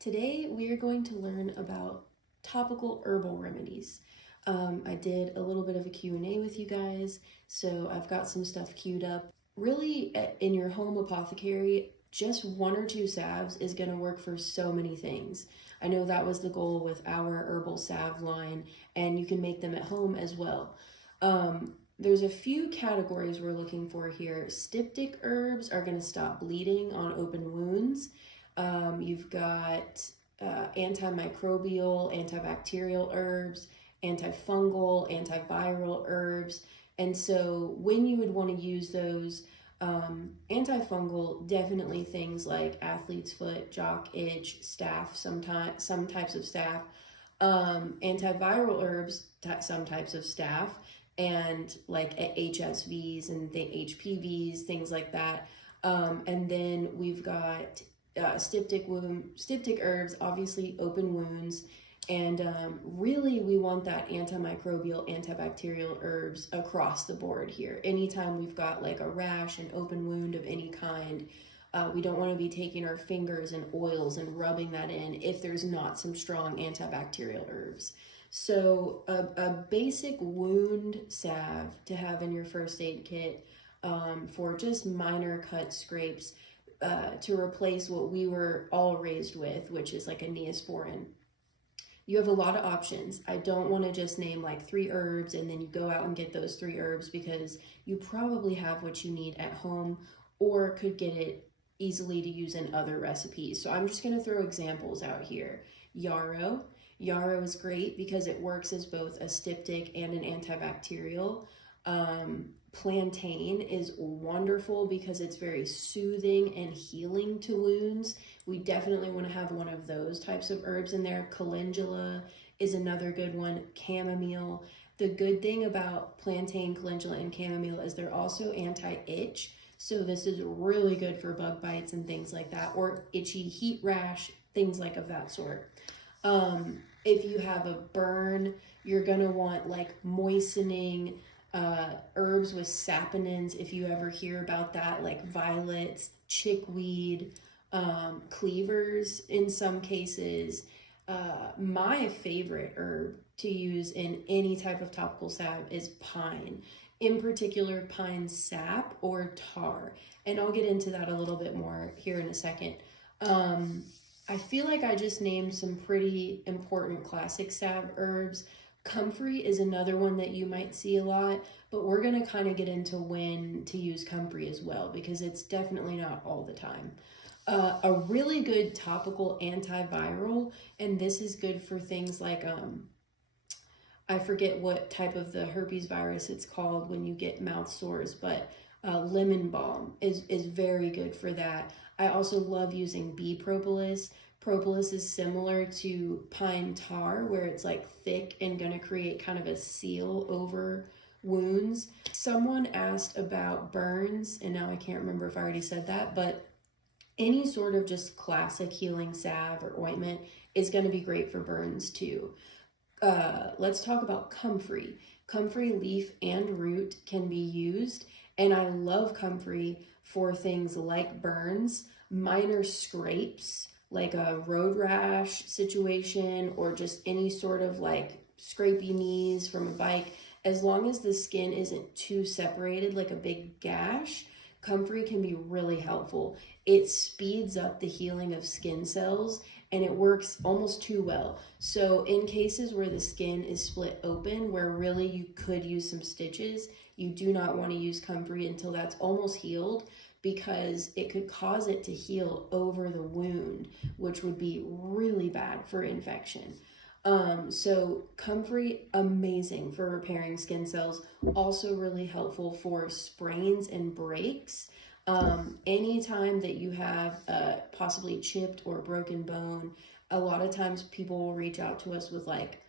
Today we are going to learn about topical herbal remedies. I did a little bit of a Q&A with you guys, so I've got some stuff queued up. Really, in your home apothecary, just one or two salves is going to work for so many things. I know that was the goal with our herbal salve line, and you can make them at home as well. There's a few categories we're looking for here. Styptic herbs are going to stop bleeding on open wounds. You've got antimicrobial, antibacterial herbs, antifungal, antiviral herbs. And so when you would want to use those, antifungal, definitely things like athlete's foot, jock itch, staph, some types of staph. Antiviral herbs, some types of staph, and like HSVs and the HPVs, things like that. And then we've got styptic herbs, obviously open wounds, and really we want that antimicrobial, antibacterial herbs across the board here. Anytime we've got like a rash, an open wound of any kind, we don't want to be taking our fingers and oils and rubbing that in if there's not some strong antibacterial herbs. So a basic wound salve to have in your first aid kit for just minor cuts, scrapes, to replace what we were all raised with, which is like a Neosporin. You have a lot of options. I don't want to just name like 3 herbs and then you go out and get those 3 herbs, because you probably have what you need at home or could get it easily to use in other recipes. So I'm just going to throw examples out here. Yarrow. Yarrow is great because it works as both a styptic and an antibacterial. Plantain is wonderful because it's very soothing and healing to wounds. We definitely want to have one of those types of herbs in there. Calendula is another good one. Chamomile. The good thing about plantain, calendula, and chamomile is they're also anti-itch. So this is really good for bug bites and things like that, or itchy heat rash, things like of that sort. If you have a burn, you're gonna want like moistening herbs with saponins, if you ever hear about that, like violets, chickweed, cleavers in some cases. My favorite herb to use in any type of topical salve is pine, in particular pine sap or tar, and I'll get into that a little bit more here in a second. I feel like I just named some pretty important classic salve herbs. Comfrey is another one that you might see a lot, but we're going to kind of get into when to use comfrey as well, because it's definitely not all the time. A really good topical antiviral, and this is good for things like, I forget what type of the herpes virus it's called when you get mouth sores, but lemon balm is very good for that. I also love using bee propolis. Propolis is similar to pine tar, where it's like thick and going to create kind of a seal over wounds. Someone asked about burns, and now I can't remember if I already said that, but any sort of just classic healing salve or ointment is going to be great for burns too. Let's talk about comfrey. Comfrey leaf and root can be used, and I love comfrey for things like burns, minor scrapes, like a road rash situation, or just any sort of like scrapey knees from a bike. As long as the skin isn't too separated, like a big gash, comfrey can be really helpful. It speeds up the healing of skin cells, and it works almost too well. So in cases where the skin is split open, where really you could use some stitches, you do not want to use comfrey until that's almost healed, because it could cause it to heal over the wound, which would be really bad for infection. So comfrey, amazing for repairing skin cells, also really helpful for sprains and breaks. Anytime that you have possibly chipped or broken bone, a lot of times people will reach out to us with like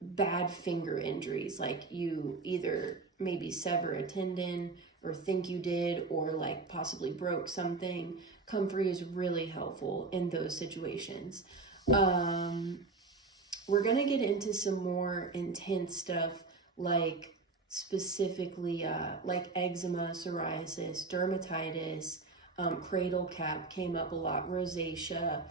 bad finger injuries, like you either maybe sever a tendon or think you did, or like possibly broke something. Comfrey is really helpful in those situations. We're going to get into some more intense stuff, like specifically like eczema, psoriasis, dermatitis, cradle cap came up a lot, rosacea,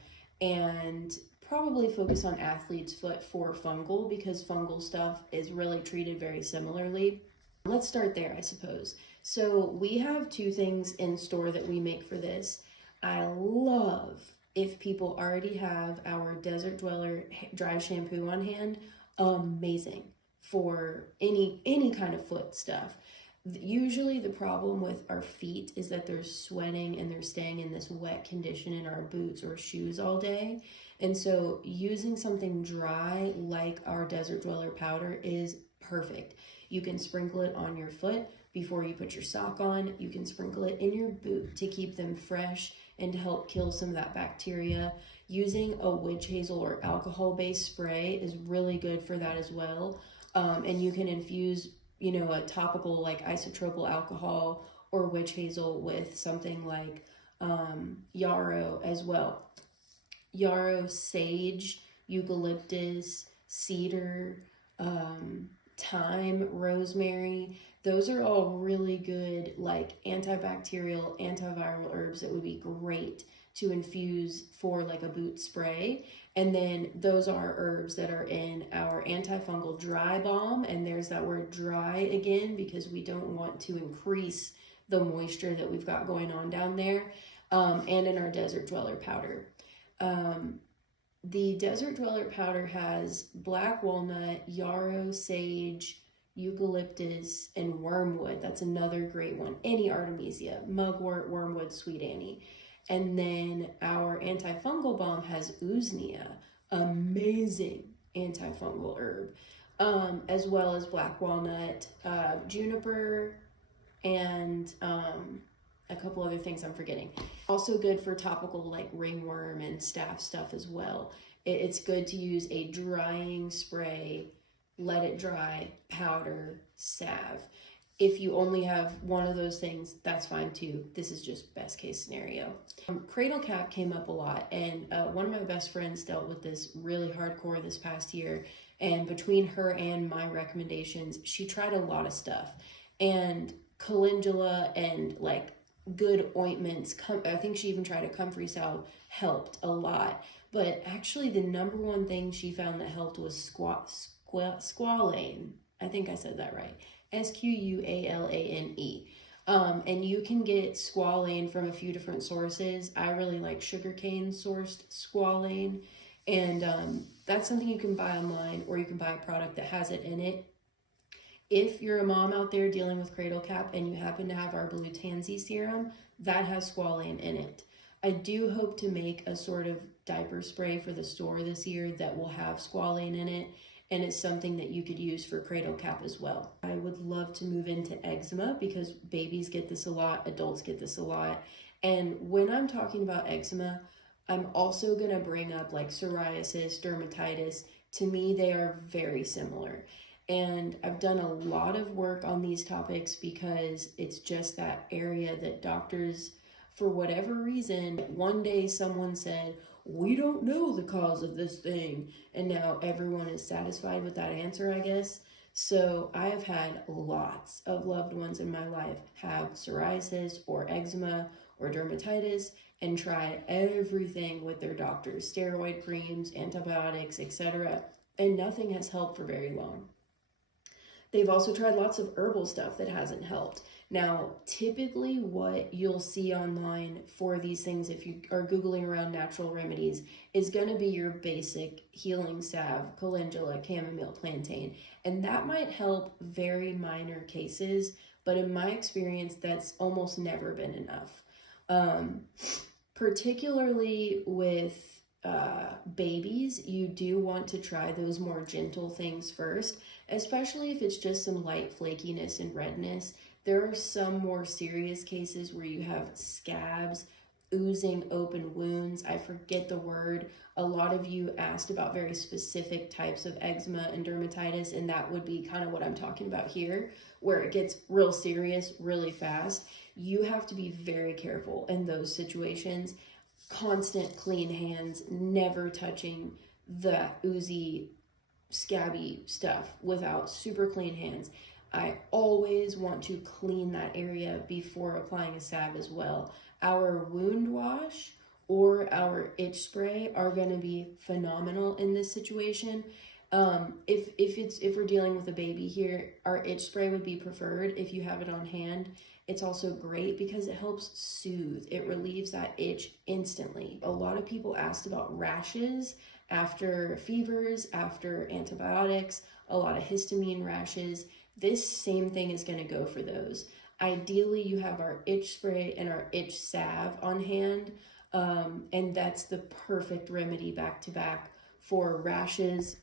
and probably focus on athlete's foot for fungal, because fungal stuff is really treated very similarly. Let's start there, I suppose. So we have two things in store that we make for this. I love if people already have our Desert Dweller dry shampoo on hand. Amazing for any kind of foot stuff. Usually the problem with our feet is that they're sweating and they're staying in this wet condition in our boots or shoes all day. And so using something dry like our Desert Dweller powder is perfect. You can sprinkle it on your foot before you put your sock on. You can sprinkle it in your boot to keep them fresh and to help kill some of that bacteria. Using a witch hazel or alcohol-based spray is really good for that as well. And you can infuse, you know, a topical like isopropyl alcohol or witch hazel with something like yarrow as well. Yarrow, sage, eucalyptus, cedar, thyme, rosemary. Those are all really good like antibacterial, antiviral herbs that would be great to infuse for like a boot spray. And then those are herbs that are in our antifungal dry balm. And there's that word dry again, because we don't want to increase the moisture that we've got going on down there. And in our Desert Dweller powder. The Desert Dweller powder has black walnut, yarrow, sage, eucalyptus, and wormwood. That's another great one. Any artemisia, mugwort, wormwood, sweet Annie. And then our antifungal balm has usnea, amazing antifungal herb, as well as black walnut, juniper, and a couple other things I'm forgetting. Also good for topical like ringworm and staph stuff as well. It's good to use a drying spray, let it dry, powder, salve. If you only have one of those things, that's fine too. This is just best case scenario. Cradle cap came up a lot, and one of my best friends dealt with this really hardcore this past year. And between her and my recommendations, she tried a lot of stuff. And calendula and like good ointments, I think she even tried a comfrey salve, helped a lot. But actually the number one thing she found that helped was squalane. I think I said that right. Squalane. And you can get squalane from a few different sources. I really like sugarcane sourced squalane. And that's something you can buy online, or you can buy a product that has it in it. If you're a mom out there dealing with cradle cap and you happen to have our blue tansy serum, that has squalane in it. I do hope to make a sort of diaper spray for the store this year that will have squalane in it, and it's something that you could use for cradle cap as well. I would love to move into eczema, because babies get this a lot, adults get this a lot. And when I'm talking about eczema, I'm also gonna bring up like psoriasis, dermatitis. To me, they are very similar. And I've done a lot of work on these topics because it's just that area that doctors, for whatever reason, one day someone said, we don't know the cause of this thing. And now everyone is satisfied with that answer, I guess. So I have had lots of loved ones in my life have psoriasis or eczema or dermatitis and tried everything with their doctors, steroid creams, antibiotics, etc. And nothing has helped for very long. They've also tried lots of herbal stuff that hasn't helped. Now, typically what you'll see online for these things, if you are Googling around natural remedies, is going to be your basic healing salve, calendula, chamomile, plantain. And that might help very minor cases, but in my experience, that's almost never been enough. Particularly with babies, you do want to try those more gentle things first, especially if it's just some light flakiness and redness. There are some more serious cases where you have scabs, oozing open wounds. I forget the word. A lot of you asked about very specific types of eczema and dermatitis, and that would be kind of what I'm talking about here, where it gets real serious really fast. You have to be very careful in those situations. Constant clean hands, never touching the oozy, scabby stuff without super clean hands. I always want to clean that area before applying a salve as well. Our wound wash or our itch spray are going to be phenomenal in this situation. If we're dealing with a baby here, our itch spray would be preferred if you have it on hand. It's also great because it helps soothe. It relieves that itch instantly. A lot of people asked about rashes after fevers, after antibiotics, a lot of histamine rashes. This same thing is going to go for those. Ideally, you have our itch spray and our itch salve on hand, and that's the perfect remedy back to back for rashes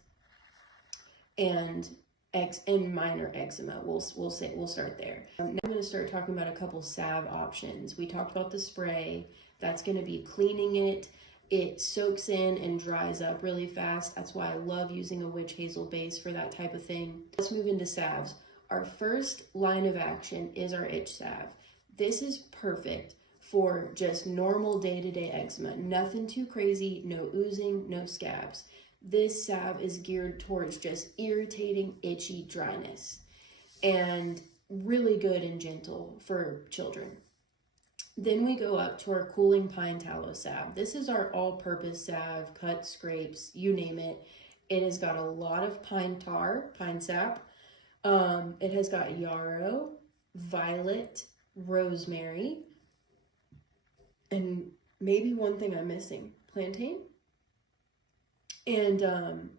and minor eczema. We'll start there. Now I'm going to start talking about a couple salve options. We talked about the spray. That's going to be cleaning it. It soaks in and dries up really fast. That's why I love using a witch hazel base for that type of thing. Let's move into salves. Our first line of action is our itch salve. This is perfect for just normal day-to-day eczema. Nothing too crazy, no oozing, no scabs. This salve is geared towards just irritating, itchy dryness, and really good and gentle for children. Then we go up to our cooling pine tallow salve. This is our all-purpose salve, cuts, scrapes, you name it. It has got a lot of pine tar, pine sap. It has got yarrow, violet, rosemary, and maybe one thing I'm missing, plantain. And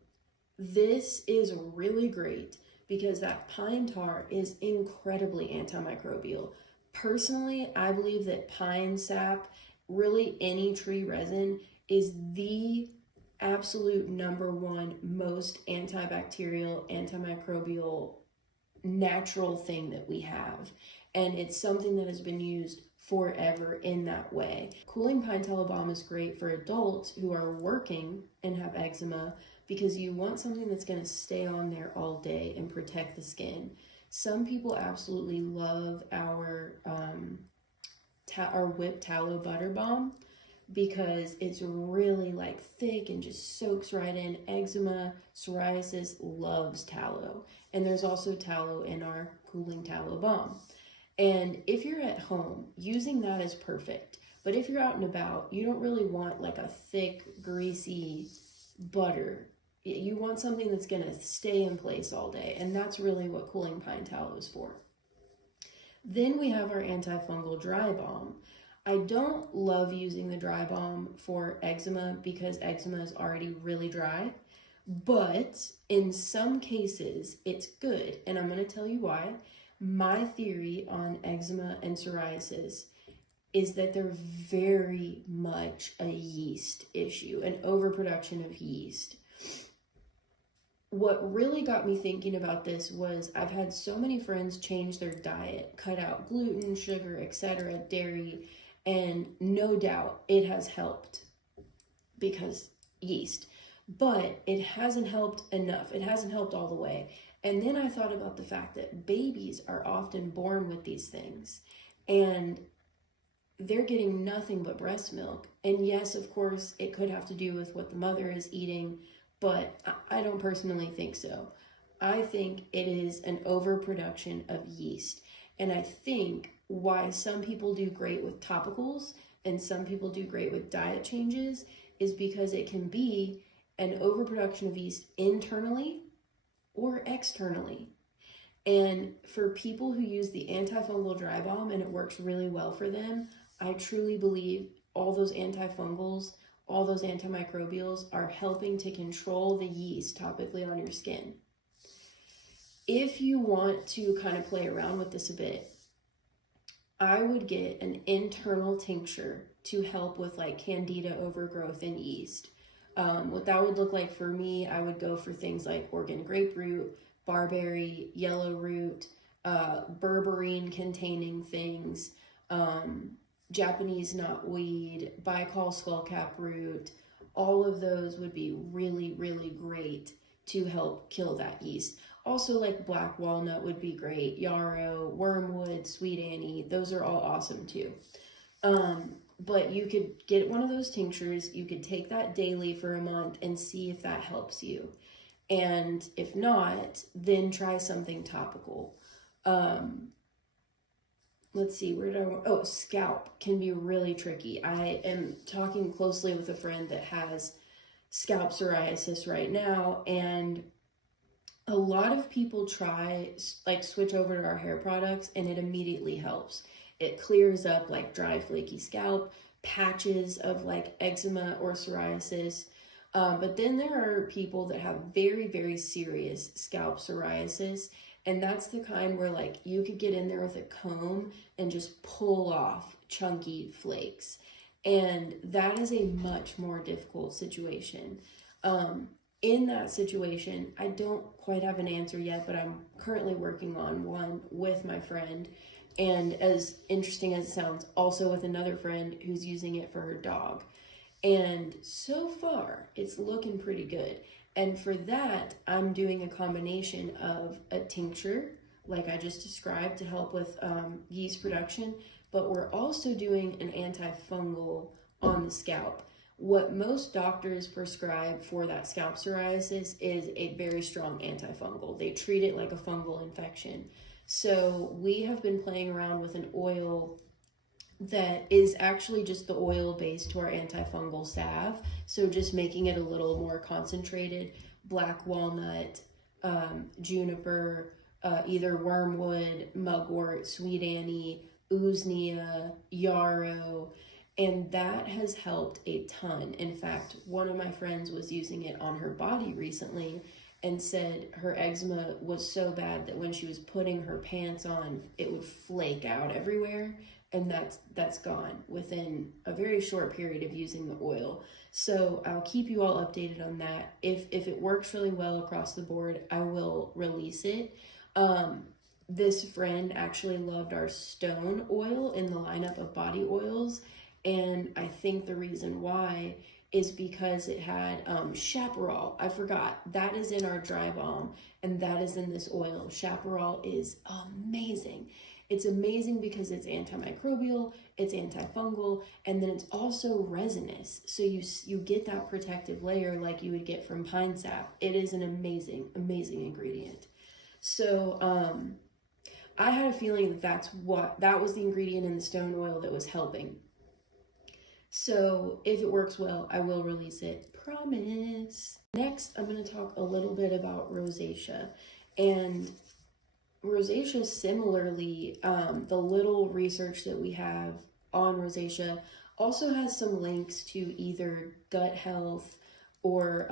this is really great because that pine tar is incredibly antimicrobial. Personally, I believe that pine sap, really any tree resin, is the absolute #1 most antibacterial, antimicrobial, natural thing that we have. And it's something that has been used forever in that way. Cooling pine tallow balm is great for adults who are working and have eczema because you want something that's going to stay on there all day and protect the skin. Some people absolutely love our whipped tallow butter balm because it's really like thick and just soaks right in. Eczema, psoriasis loves tallow. And there's also tallow in our cooling tallow balm. And if you're at home, using that is perfect. But if you're out and about, you don't really want like a thick, greasy butter. You want something that's going to stay in place all day. And that's really what cooling pine tallow is for. Then we have our antifungal dry balm. I don't love using the dry balm for eczema because eczema is already really dry. But in some cases, it's good. And I'm going to tell you why. My theory on eczema and psoriasis is that they're very much a yeast issue, an overproduction of yeast. What really got me thinking about this was I've had so many friends change their diet, cut out gluten, sugar, etc., dairy, and no doubt it has helped because yeast. But it hasn't helped enough. It hasn't helped all the way. And then I thought about the fact that babies are often born with these things and they're getting nothing but breast milk. And yes, of course, it could have to do with what the mother is eating, but I don't personally think so. I think it is an overproduction of yeast. And I think why some people do great with topicals and some people do great with diet changes is because it can be an overproduction of yeast internally or externally. And for people who use the antifungal dry balm and it works really well for them, I truly believe all those antifungals, all those antimicrobials are helping to control the yeast topically on your skin. If you want to kind of play around with this a bit, I would get an internal tincture to help with like candida overgrowth and yeast. What that would look like for me, I would go for things like Oregon grapefruit, barberry, yellow root, berberine containing things, Japanese knotweed, Baikal skullcap root. All of those would be really, really great to help kill that yeast. Also like black walnut would be great, yarrow, wormwood, sweet annie, those are all awesome too. But you could get one of those tinctures, you could take that daily for a month and see if that helps you. And if not, then try something topical. let's see, where did I want? Oh, scalp can be really tricky. I am talking closely with a friend that has scalp psoriasis right now, and a lot of people try like switch over to our hair products and it immediately helps. It clears up like dry, flaky scalp, patches of like eczema or psoriasis. But then there are people that have very, very serious scalp psoriasis. And that's the kind where like you could get in there with a comb and just pull off chunky flakes. And that is a much more difficult situation. In that situation, I don't quite have an answer yet, but I'm currently working on one with my friend. And as interesting as it sounds, also with another friend who's using it for her dog. And so far, it's looking pretty good. And for that, I'm doing a combination of a tincture, like I just described, to help with yeast production, but we're also doing an antifungal on the scalp. What most doctors prescribe for that scalp psoriasis is a very strong antifungal. They treat it like a fungal infection. So we have been playing around with an oil that is actually just the oil base to our antifungal salve. So just making it a little more concentrated, black walnut, juniper, either wormwood, mugwort, sweet annie, usnea, yarrow, and that has helped a ton. In fact, one of my friends was using it on her body recently and said her eczema was so bad that when she was putting her pants on, it would flake out everywhere. And that's gone within a very short period of using the oil. So I'll keep you all updated on that. If it works really well across the board, I will release it. This friend actually loved our stone oil in the lineup of body oils. And I think the reason why is because it had chaparral. I forgot. That is in our dry balm, and that is in this oil. Chaparral is amazing. It's amazing because it's antimicrobial, it's antifungal, and then it's also resinous. So you get that protective layer like you would get from pine sap. It is an amazing, amazing ingredient. So I had a feeling that that was the ingredient in the stone oil that was helping. So if it works well, I will release it. Promise. Next, I'm going to talk a little bit about rosacea. And rosacea, similarly, the little research that we have on rosacea also has some links to either gut health or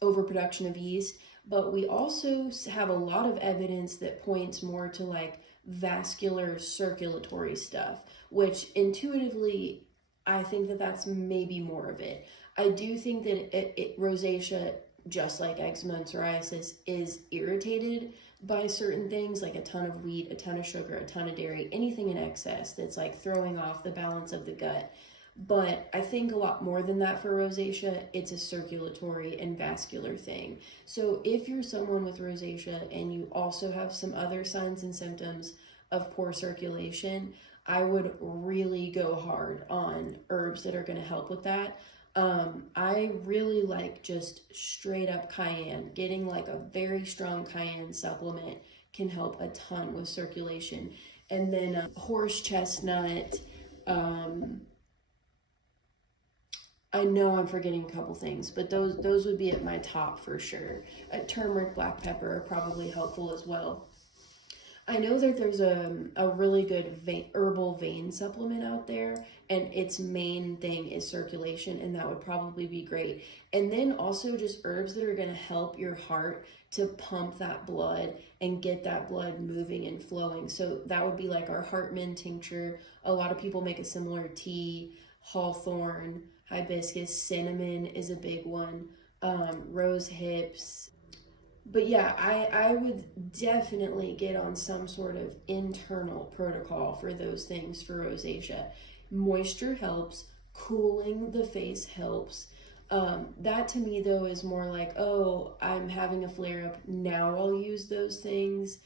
overproduction of yeast. But we also have a lot of evidence that points more to like vascular circulatory stuff, which intuitively, I think that that's maybe more of it. I do think that rosacea, just like eczema and psoriasis, is irritated by certain things like a ton of wheat, a ton of sugar, a ton of dairy, anything in excess that's like throwing off the balance of the gut. But I think a lot more than that for rosacea, it's a circulatory and vascular thing. So if you're someone with rosacea and you also have some other signs and symptoms of poor circulation, I would really go hard on herbs that are going to help with that. I really like just straight up cayenne. Getting like a very strong cayenne supplement can help a ton with circulation. And then horse chestnut, I know I'm forgetting a couple things, but those would be at my top for sure. Turmeric, black pepper are probably helpful as well. I know that there's a really good herbal vein supplement out there, and its main thing is circulation, and that would probably be great. And then also just herbs that are going to help your heart to pump that blood and get that blood moving and flowing. So that would be like our Hartmann tincture. A lot of people make a similar tea. Hawthorn, hibiscus, cinnamon is a big one. Rose hips. But yeah, I would definitely get on some sort of internal protocol for those things for rosacea. Moisture helps, cooling the face helps. That to me though is more like, oh, I'm having a flare up, now I'll use those things.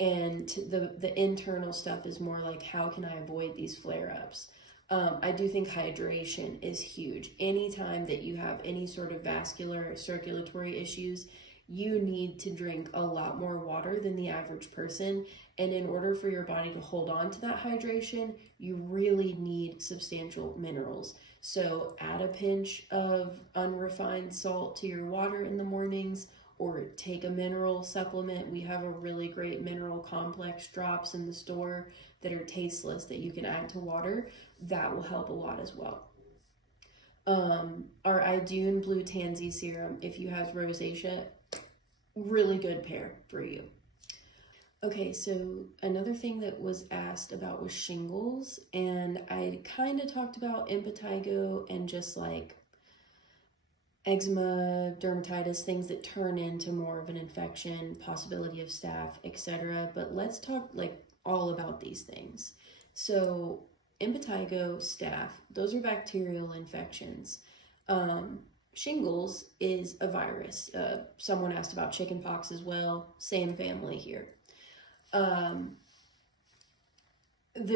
And the internal stuff is more like, how can I avoid these flare ups? I do think hydration is huge. Anytime that you have any sort of vascular or circulatory issues, you need to drink a lot more water than the average person. And in order for your body to hold on to that hydration, you really need substantial minerals. So add a pinch of unrefined salt to your water in the mornings, or take a mineral supplement. We have a really great mineral complex drops in the store that are tasteless that you can add to water. That will help a lot as well. Our Idune Blue Tansy Serum, if you have rosacea, really good pair for you. Okay, so another thing that was asked about was shingles, and I kind of talked about impetigo and just like eczema, dermatitis, things that turn into more of an infection, possibility of staph, etc. But let's talk like all about these things. So impetigo, staph, those are bacterial infections. Shingles is a virus. Someone asked about chickenpox as well, same family here. The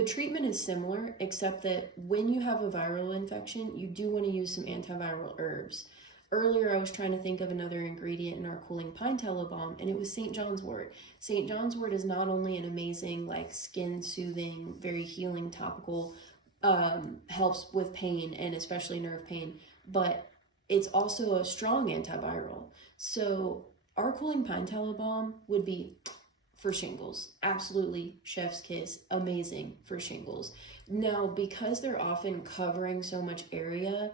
treatment is similar, except that when you have a viral infection, you do want to use some antiviral herbs. Earlier, I was trying to think of another ingredient in our cooling pine tallow balm, and it was St. John's wort. St. John's wort is not only an amazing, like, skin-soothing, very healing topical, helps with pain and especially nerve pain, but it's also a strong antiviral. So our cooling pine tallow balm would be for shingles. Absolutely, chef's kiss, amazing for shingles. Now, because they're often covering so much area,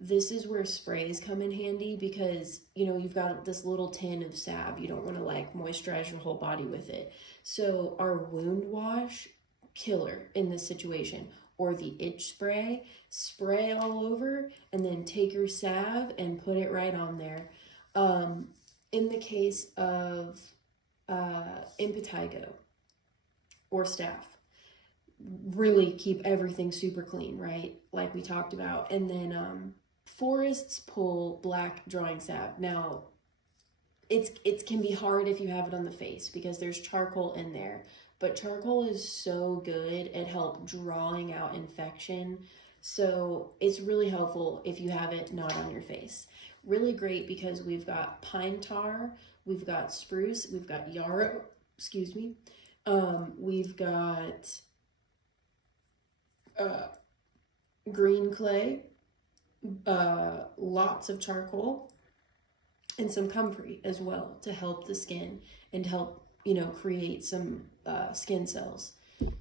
this is where sprays come in handy, because, you know, you've got this little tin of salve. You don't want to like moisturize your whole body with it. So our wound wash, killer in this situation. Or the itch spray, spray all over, and then take your salve and put it right on there. In the case of impetigo or staph, really keep everything super clean, right? Like we talked about. And then forests pull black drawing salve. Now, it can be hard if you have it on the face because there's charcoal in there, but charcoal is so good at help drawing out infection. So it's really helpful if you have it not on your face. Really great because we've got pine tar, we've got spruce, we've got yarrow, we've got green clay, lots of charcoal, and some comfrey as well to help the skin and help, you know, create some skin cells.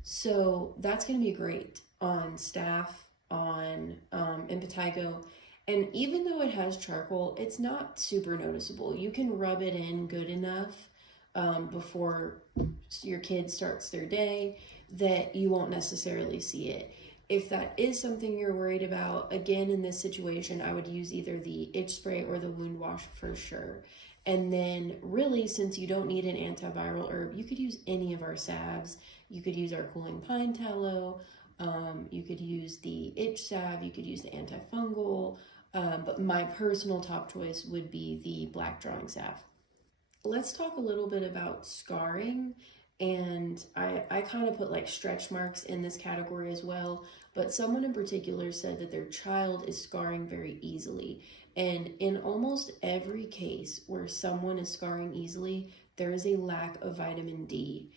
So that's going to be great on staph, on impetigo. And even though it has charcoal, it's not super noticeable. You can rub it in good enough before your kid starts their day that you won't necessarily see it. If that is something you're worried about, again, in this situation, I would use either the itch spray or the wound wash for sure. And then really, since you don't need an antiviral herb, you could use any of our salves. You could use our cooling pine tallow. You could use the itch salve. You could use the antifungal. But my personal top choice would be the black drawing salve. Let's talk a little bit about scarring. And I kind of put like stretch marks in this category as well, but someone in particular said that their child is scarring very easily. And in almost every case where someone is scarring easily, there is a lack of vitamin D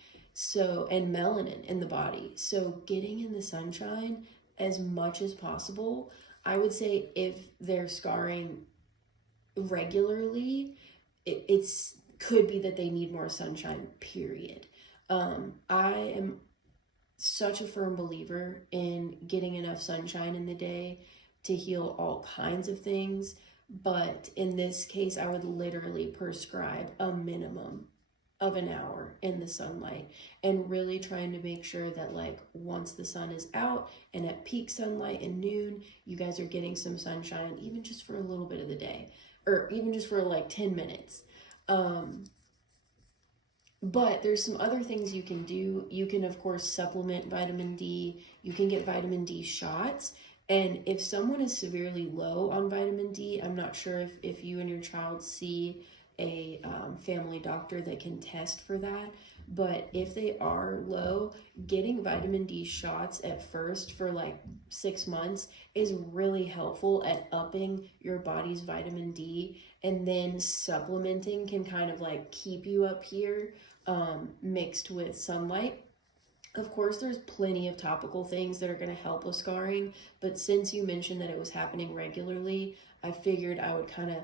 and melanin in the body. So getting in the sunshine as much as possible. I would say if they're scarring regularly, it's could be that they need more sunshine, period. I am such a firm believer in getting enough sunshine in the day to heal all kinds of things. But in this case, I would literally prescribe a minimum of an hour in the sunlight and really trying to make sure that like once the sun is out and at peak sunlight in noon, you guys are getting some sunshine, even just for a little bit of the day, or even just for like 10 minutes. But there's some other things you can do. You can, of course, supplement vitamin D. You can get vitamin D shots. And if someone is severely low on vitamin D, I'm not sure if you and your child see a family doctor that can test for that. But if they are low, getting vitamin D shots at first for like 6 months is really helpful at upping your body's vitamin D, and then supplementing can kind of like keep you up here, mixed with sunlight. Of course, there's plenty of topical things that are going to help with scarring, but since you mentioned that it was happening regularly, I figured I would kind of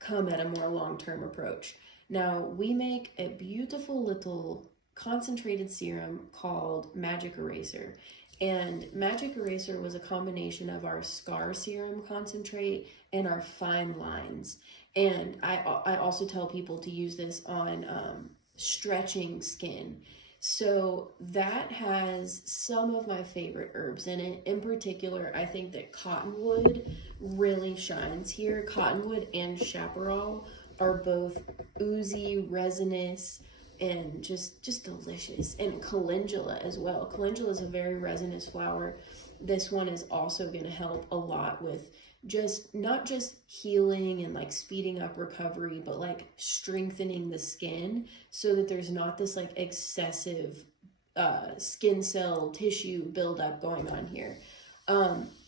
come at a more long-term approach. Now, we make a beautiful little concentrated serum called Magic Eraser. And Magic Eraser was a combination of our Scar Serum concentrate and our fine lines. And I also tell people to use this on stretching skin. So that has some of my favorite herbs in it. In particular, I think that cottonwood really shines here. Cottonwood and chaparral are both oozy, resinous, and just delicious. And calendula as well. Calendula is a very resinous flower. This one is also going to help a lot with just not just healing and like speeding up recovery, but like strengthening the skin so that there's not this like excessive skin cell tissue buildup going on here.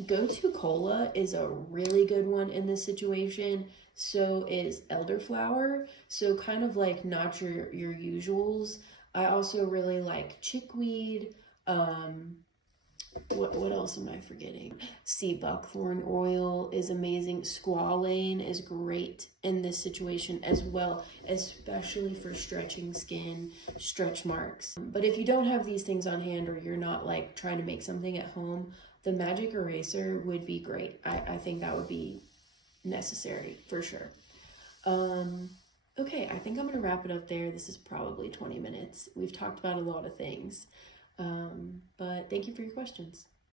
Go-to cola is a really good one in this situation. So is elderflower. So kind of like not your usuals. I also really like chickweed. What else am I forgetting? Sea buckthorn oil is amazing. Squalane is great in this situation as well, especially for stretching skin, stretch marks. But if you don't have these things on hand, or you're not like trying to make something at home, the Magic Eraser would be great. I think that would be necessary for sure. Okay, I think I'm gonna wrap it up there. This is probably 20 minutes. We've talked about a lot of things. But thank you for your questions.